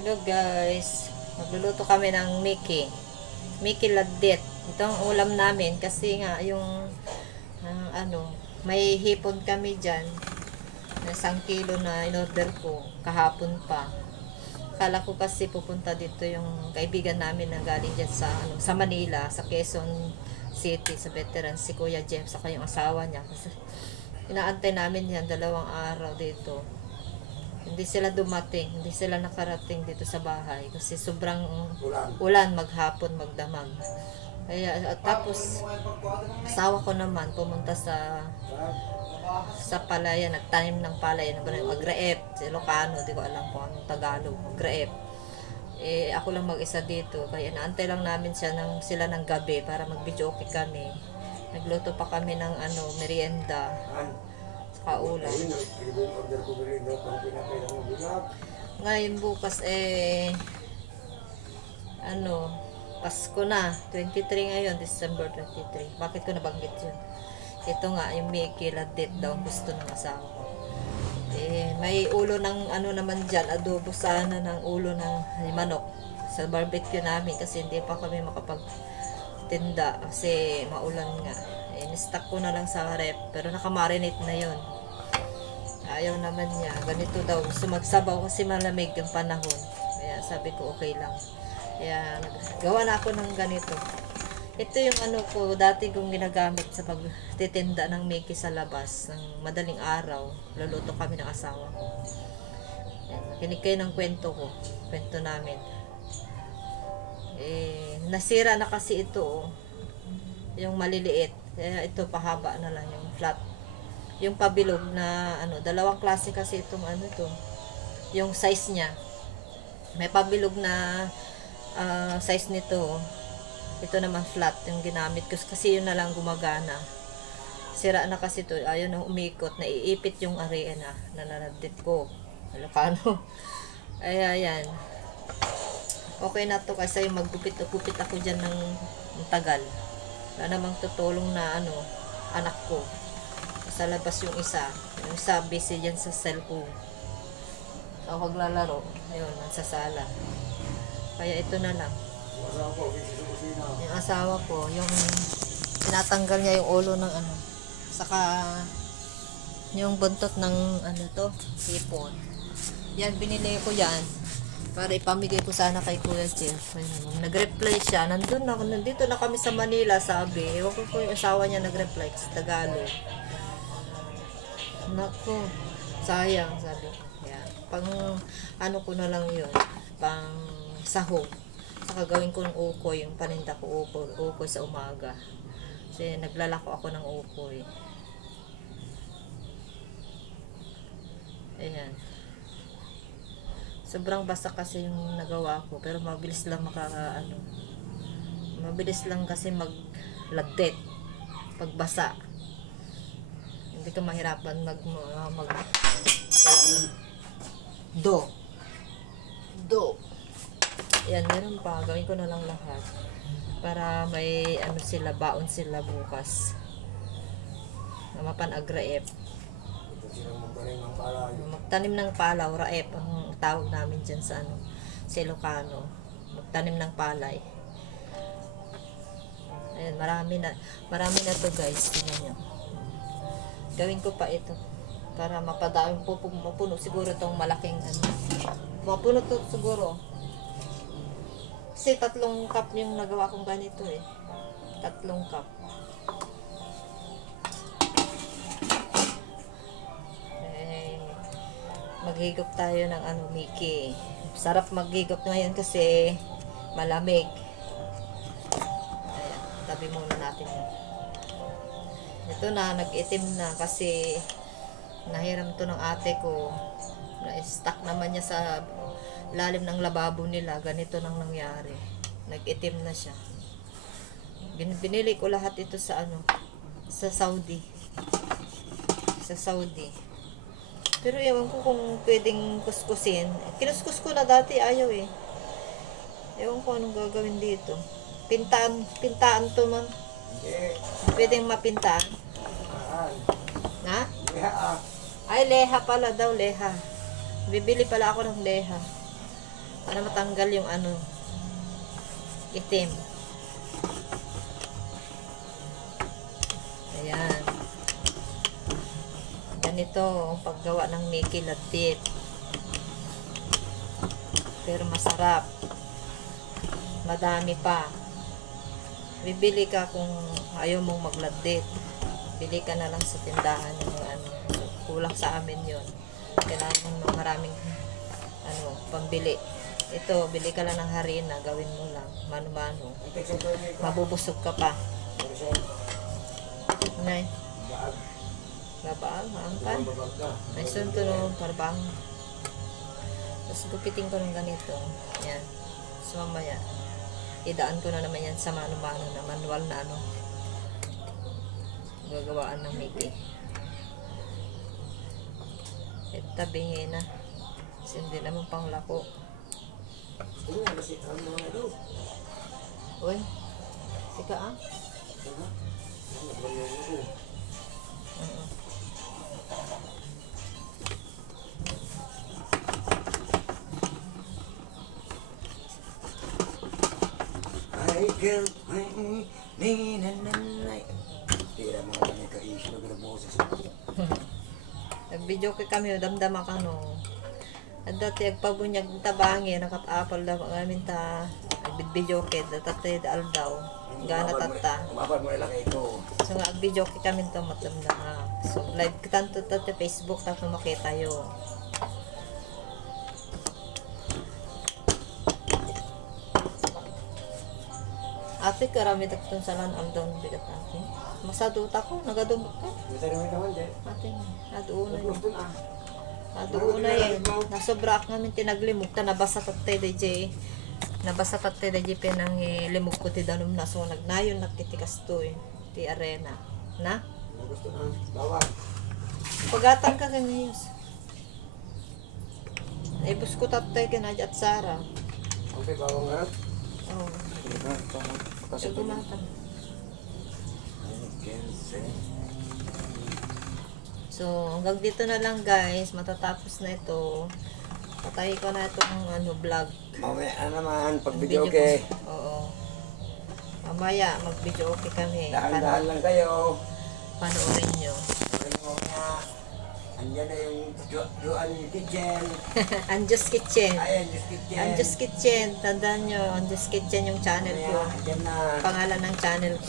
Hello guys, magluluto kami ng Mickey Laddet. Ito ang ulam namin kasi nga yung may hipon kami dyan na 1 kilo na in-order ko kahapon pa. Kala ko kasi pupunta dito yung kaibigan namin na galing dyan sa Manila, sa Quezon City, sa veteran, si Kuya James, saka yung asawa niya. Kasi inaantay namin yan 2 araw dito. Hindi sila dumating, hindi sila nakarating dito sa bahay kasi sobrang ulan maghapon, magdamag. Kaya tapos asawa ko naman pumunta sa palaya, nagtanim ng palaya, agraep, sa Ilocano, di ko alam kung anong Tagalog, agraep. Ako lang mag-isa dito, kaya naantay lang namin sila ng gabi para mag-video okay kami. Nagluto pa kami ng merienda. Kaulam. Ngayon bukas Pasko na, 23 ngayon, December 23. Bakit ko nabanggit yun? Ito nga, yung Mickey Laddet daw gusto ng asawa ko. May ulo ng naman dyan, adobo sana ng ulo ng manok sa barbecue namin kasi hindi pa kami makapagtinda kasi maulan nga. Ni-stack ko na lang sa rep pero nakamarinate na yon. Ayaw naman niya, ganito daw, gusto magsabaw kasi malamig yung panahon, kaya sabi ko okay lang, kaya gawa na ako ng ganito. Ito yung ko dati kong ginagamit sa pagtitinda ng Mickey sa labas ng madaling araw. Luluto kami ng asawa ko. Kinig kayo ng kwento namin. Nasira na kasi ito, yung maliliit. Kaya ito pahaba na lang yung flat. Yung pabilog na 2 klase kasi itong yung size niya. May pabilog na size nito. Ito naman flat yung ginamit ko kasi yun na lang gumagana. Sira na kasi ito, ayaw na umikot, naiipit yung arena na nanadit ko. Ilocano. Ayan. Okay na to kasi yung maggupit-gupit ako dyan ng tagal. Wala namang tutulong na anak ko. Sa labas yung isa busy dyan sa cellphone. So maglalaro, ayun, nasa sala. Kaya ito na lang. Yung asawa ko, yung tinatanggal niya yung ulo ng saka yung buntot ng hipon. Yan, binili ko yan para ipamigay ko sana kay Kuya Jeff. Nag-reply siya, nandito na kami sa Manila, sabi. Ewan ko yung asawa niya nag-reply sa Tagalog. Nako, sayang, sabi ko. Yan, pang ko na lang yun, pang sahog. Saka gawin ko ng ukoy, yung paninda ko ukoy sa umaga. Kasi naglalako ako ng ukoy. Ayan. Sobrang basa kasi yung nagawa ko, pero mabilis lang mabilis lang kasi maglagdet pagbasa. Hindi ka mahirapan do. Yan, meron pa. Gawin ko na lang lahat para may baon sila bukas na mapan-agraep. Magtanim ng palaw, raep ang tawag namin dyan sa Ilocano. Magtanim ng palay. Ayan, marami na to guys. Tingnan nyo. Gawin ko pa ito para mapadami po, mapuno siguro itong malaking mapuno to siguro kasi 3 cup yung nagawa kong ganito 3 cup. Maghigop tayo ng Mickey. Sarap maghigop ngayon kasi malamig. Ayan, tabi muna natin yun. Ito na, nag-itim na kasi nahiram to ng ate ko. Na-stuck naman niya sa lalim ng lababo nila. Ganito nang nangyari. Nag-itim na siya. Binili ko lahat ito sa Saudi. Sa Saudi. Pero ewan ko kung pwedeng kuskusin. Kinuskus ko na dati, ayaw Ewan ko anong gagawin dito. Pintaan to man. Pwedeng mapintaan. Na? Ay, leha pala daw, leha. Bibili pala ako ng leha. Para matanggal yung ano, itim. Ayan. Ganito ang paggawa ng Mickey Ladit. Pero masarap. Madami pa. Bibili ka kung ayaw mong magladit. Bili ka na lang sa tindahan yung ano. So, kulang sa amin yun. Kailangan ng maraming ano, pambili. Ito, bili ka lang ng harina. Gawin mo lang. Mano-mano. Mabubusog ka pa. Nay. Babaan, maangkan. Ay, sunto no, parbang. Tapos gupitin ko ng ganito. Yan. So, mamaya, idaan ko na naman yan sa mano-mano na manual na ano. Gagawaan ng Mickey. Tabingin na. Kasi hindi naman pang lako. Uy. Sika ah. Ay girl, tira mo kami ka-issue na boses. Nag-video kami, damdama ka no. At dati, agpabunyag tabangi, nakat-apal daw ang amin ta, nagbidvideo kid, datatay daal daw, gana tata. Umapal mo na lang ito. So nga, agvideo kami ito, matdamdama. So, live tanto sa Facebook, tapos makita yun. Ate, karami takton sa lan aldaw ng bigat natin. Masaduta ko, nagadumot ko. Bisa rin naman dyan. Ate, naduuna yun. Gusto na. Naduuna yun. Nasobra ako namin tinaglimog. Nabasa tatay DJ. Nabasa tatay DJ pinang limog ko ti danom na. So, nagnayon nakitikas to eh. Ti arena. Na? Gusto na. Bawal. Pagatan ka kaniyos. Naibus ko tatay kinadya at Sara. Okay, bawal nga. Oo. Kasi Gumatan. So, hanggang dito na lang guys. Matatapos na ito. Patay ko na itong ano, vlog. Mamaya naman, pag video Video okay. ko. Oo. Mamaya, mag-video okay kami. Dahan-dahan lang kayo. Panoorin nyo. Andyan na yung Joan Kitchen. Anjos Kitchen. Ay, Anjos Kitchen. Anjos Kitchen. Tandaan nyo, Anjos Kitchen yung channel ko. Andyan na. Pangalan ng channel ko.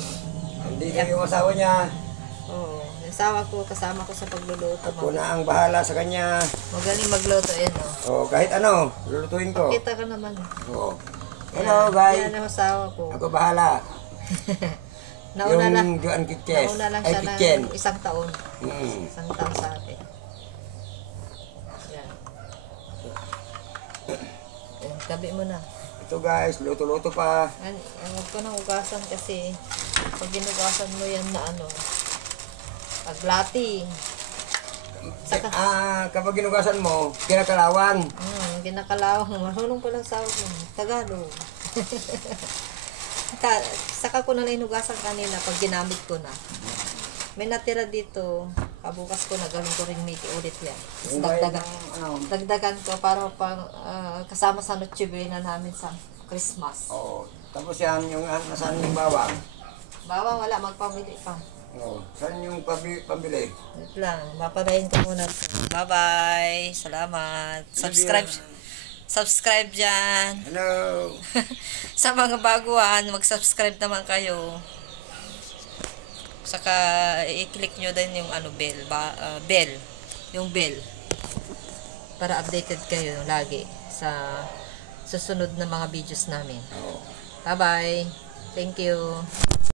Hindi kayo yung asawa niya. Oo. Yung asawa ko, kasama ko sa pagluluto. Ako na ang bahala sa kanya. Magaling magluto yan, oh. O, kahit ano, lulutuin ko. Kita ka naman. O. Hello, guys. Yan ang asawa ko. Ako bahala. Nauna yung lang. Joan Kitchen. Nauna lang Ay, siya Kitchen. ng isang taon. Isang taon sa atin. Yan. Gabi mo na. Ito guys, luto-luto pa. Huwag ko nang ugasan kasi pag ginugasan mo yan na ano, paglati. Saka, Kapag ginugasan mo, kinakalawang. ginakalawang. Marunong ko lang sa Tagalog. Saka ko na inugasan kanina pag ginamit ko na. May natira dito. Kabukas ko na gawin ko rin Mickey ulit yan. Tapos dagdagan ko para pang kasama sa Noche Buena namin sa Christmas. Oo. Tapos yan, yung nasaan yung bawang. Bawang wala, magpamili pa. Oo. Saan yung pambili? Wait lang, mapadayin ko muna. Bye-bye. Salamat. Subscribe dyan. Hello. Sa mga baguhan, mag-subscribe naman kayo. Saka i-click nyo din yung ano, bell. Yung bell. Para updated kayo lagi sa susunod na mga videos namin. Bye-bye. Thank you.